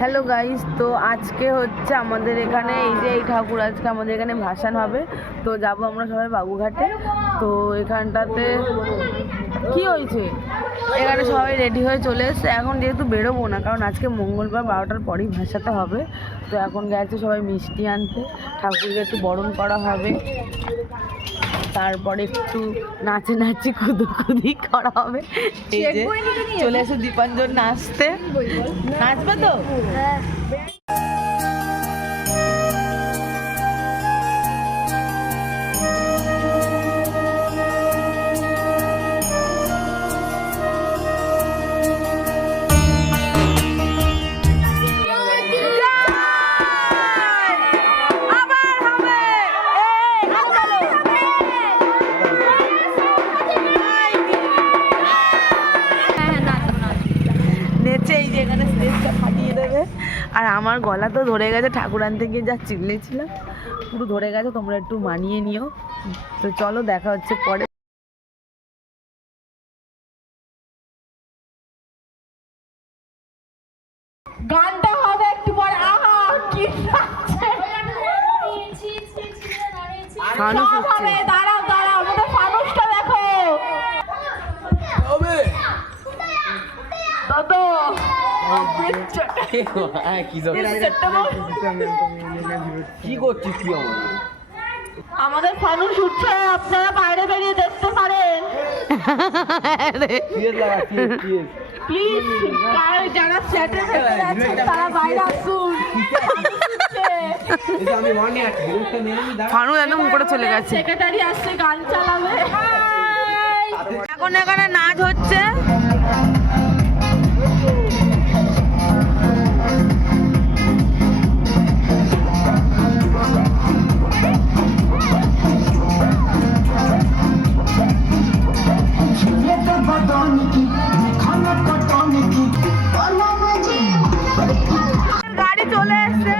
Hello guys, তো আজকে হচ্ছে আমাদের এখানে এই ঠাকুর আজকে আমাদের এখানে ভাসান হবে। তো যাব আমরা সবাই বাবুঘাটে। তো এখানটাতে কি হয়েছে, এখানে সবাই রেডি হয়ে চলে এসছে। এখন যেহেতু বেরোবো না, কারণ আজকে মঙ্গলবার 12টার পরেই ভাসাতে হবে। তো এখন গেছে সবাই মিষ্টি আনতে, ঠাকুরকে একটু বরণ করা হবে, তারপরে একটু নাচানাচি কুদুকুদি করা হবে। এই যে চলে এসে দীপাঞ্জন নাচতে, নাচবে তো? আর আমার গলা তো ধরে গেছে, ঠাকুর আনতে গিয়ে যা চিল্লেছিলাম পুরো ধরে গেছে। তোমরা একটু মানিয়ে নিও। তো চলো, দেখা হচ্ছে পরে। গানটা হবে একটু পরে। আহা কি ফানুস হচ্ছে। দাঁড়াও দাঁড়াও, আমাদের ফানুসটা দেখো। দাদা কি করছিস তুই? আমাদের ফানুস উঠছে, আপনারা বাইরে বেরিয়ে দেখতে পারেন প্লিজ। যারা চ্যাটে আছেন তারা বাইরে আসুন। ফানু একদম উপরে চলে গেছে। সেক্রেটারি আসছে, গান চালাবে। এখন এখানে নাচ হচ্ছে। গাড়ি চলে এসছে।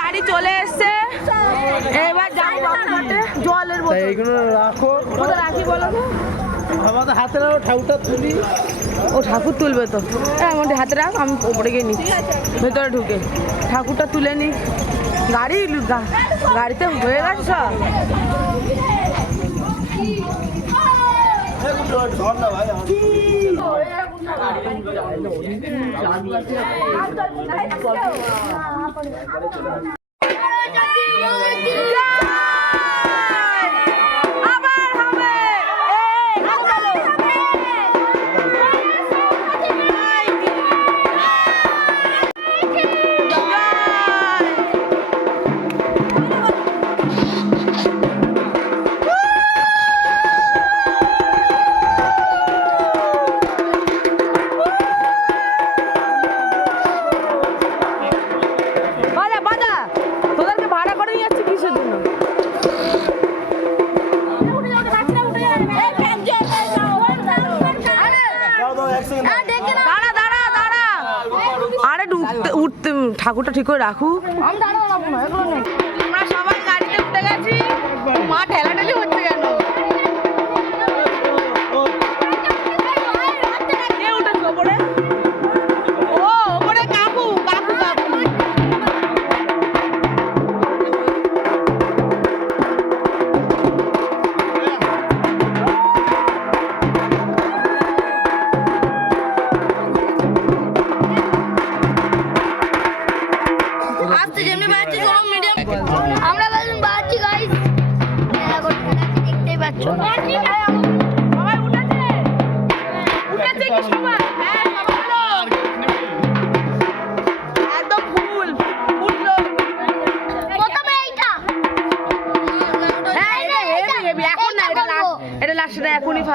গাড়ি চলে এসছে, এবার যাবো জলের বোতল। এইগুলো রাখো, কোথায় রাখি বলো তো? আমাদের হাতে রাখো, ঠাকুরটা তুলি। ও ঠাকুর তুলবে তো? হ্যাঁ, আমার হাতে রাখ, আমি ওপরে গিয়ে নিচ্ছি। ভেতরে ঢুকে ঠাকুরটা তুলে নি। গাড়িতে হয়ে গেছে সব। উঠতে ঠাকুরটা ঠিক করে রাখুক। আমরা সবাই গাড়িতে উঠে গেছি। মা ঠেলাঠেলি হচ্ছে কেন? কে উঠেছে ওপরে? ও ওপরে কাকু কাকু কাকু।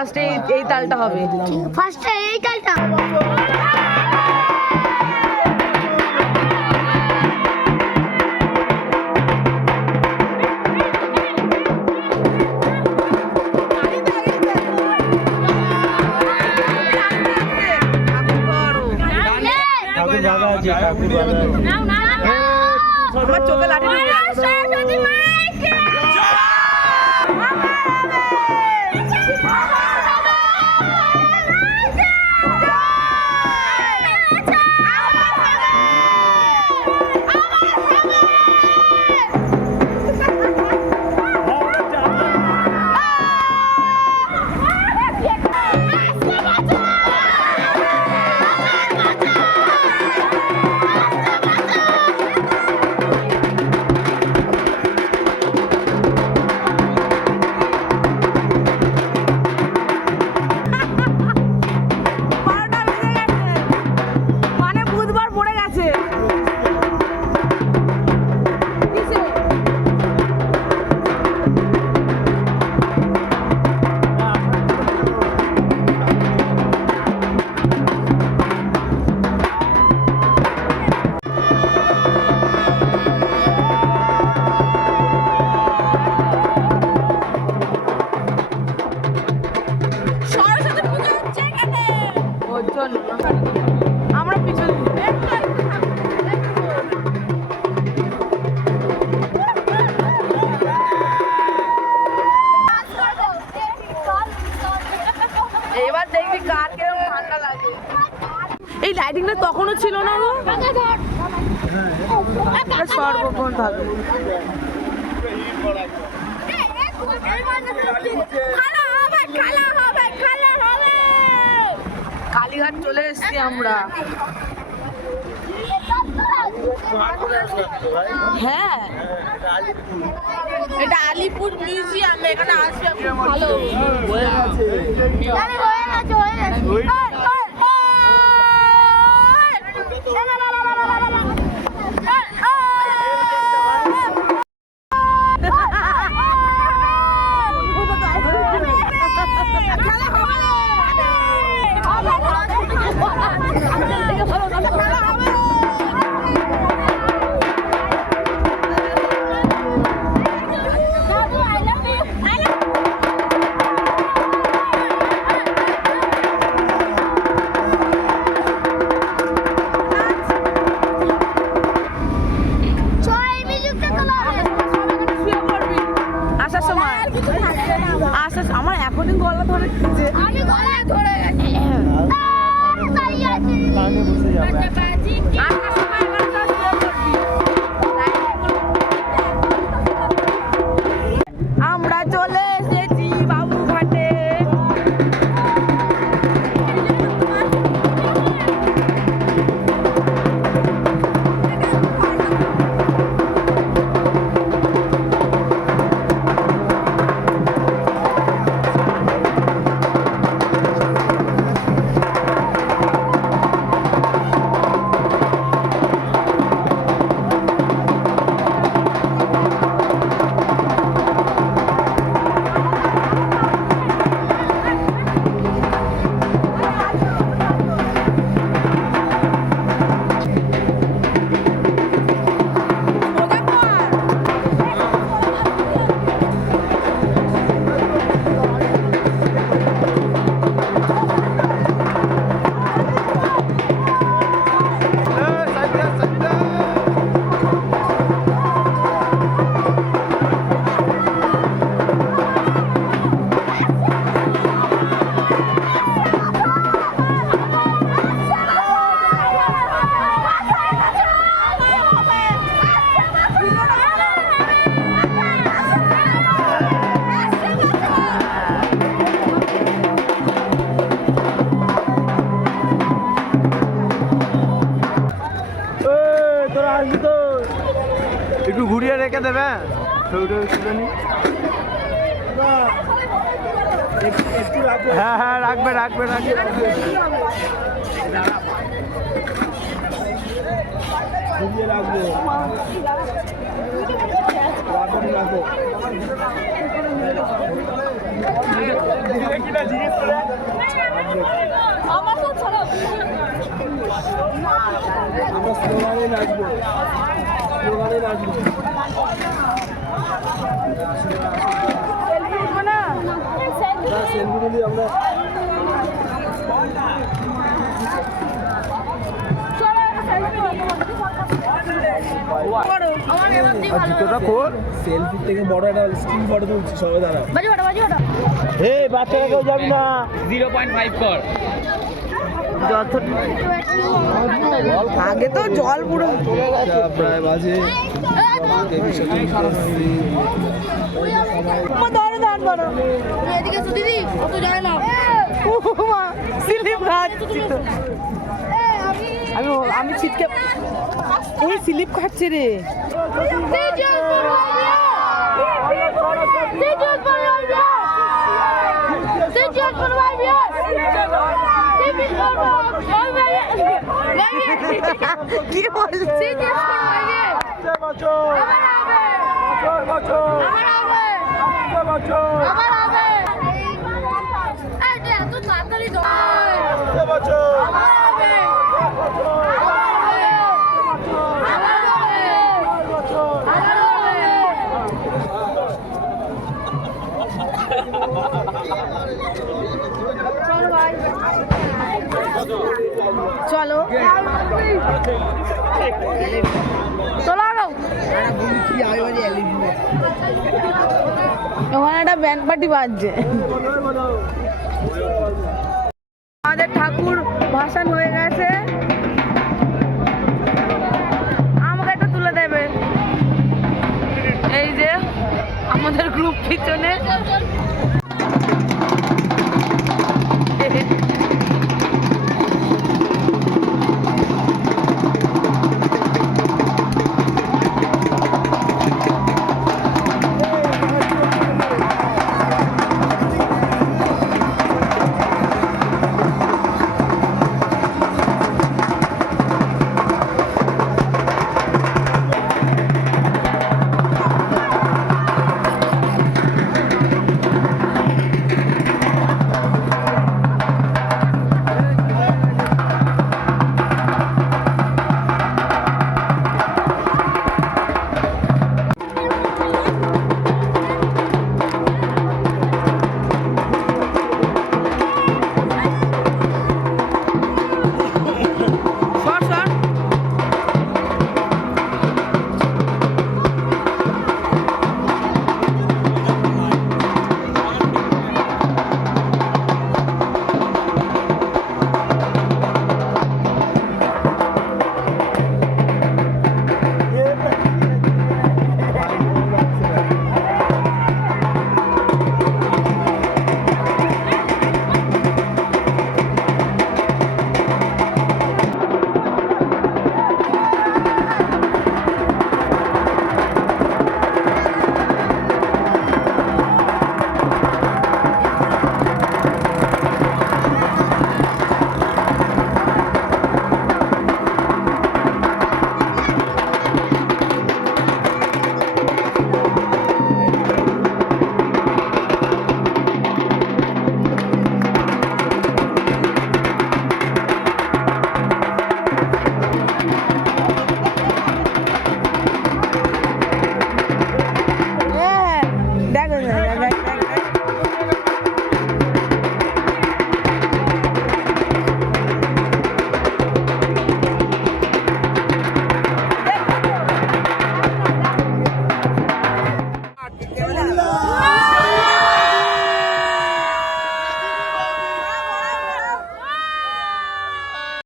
ফার্স্টে এই তালটা হবে। ফার্স্টে এই তালটা আমার চোখে লাঠি ঢুকে গেছে। মানে বুধবার পড়ে গেছে। ওর জন্য আমরা পিছনে এবার দেখবি কার কিরকম ঠান্ডা লাগে। এই লাইটিংটা তখনও ছিল না গো, সর্বক্ষণ থাকবে। কালীঘাট চলে এসেছি আমরা। হ্যাঁ এটা আলিপুর মিউজিয়াম, এখানে আসবে ভালো। আমার এখনই গলা ধরে আমরা চলে এসেছি বাবুঘাটে। একটু ঘুরিয়ে রেখে দেবে। হ্যাঁ হ্যাঁ রাখবে রাখবে রাখবে। রাখবো। আমার তো ছাড়া আমরা স্লোগানে নাচবো, স্লোগানে নাচবো। সেলফি নিলি আমরা। জুতোটা খোল, সেলফি থেকে বড় একটা স্ক্রিন ফটো তুলছি সবাই দাঁড়া। এই বাচ্চারা কেউ যাবি না। 0.5 কর। যত আগে তো জল পুরো প্রায় বাজে দিদি অত যায় না স্লিপ খাচ্ছি তো আমি ছিটকে এই স্লিপ খাচ্ছে রে কি বলছি চলো চলো ওখানে একটা ব্যান্ড পার্টি বাজছে আমাদের ঠাকুর ভাসান হয়ে গেছে আমাকে একটু তুলে দেবে এই যে আমাদের গ্রুপ পিছনে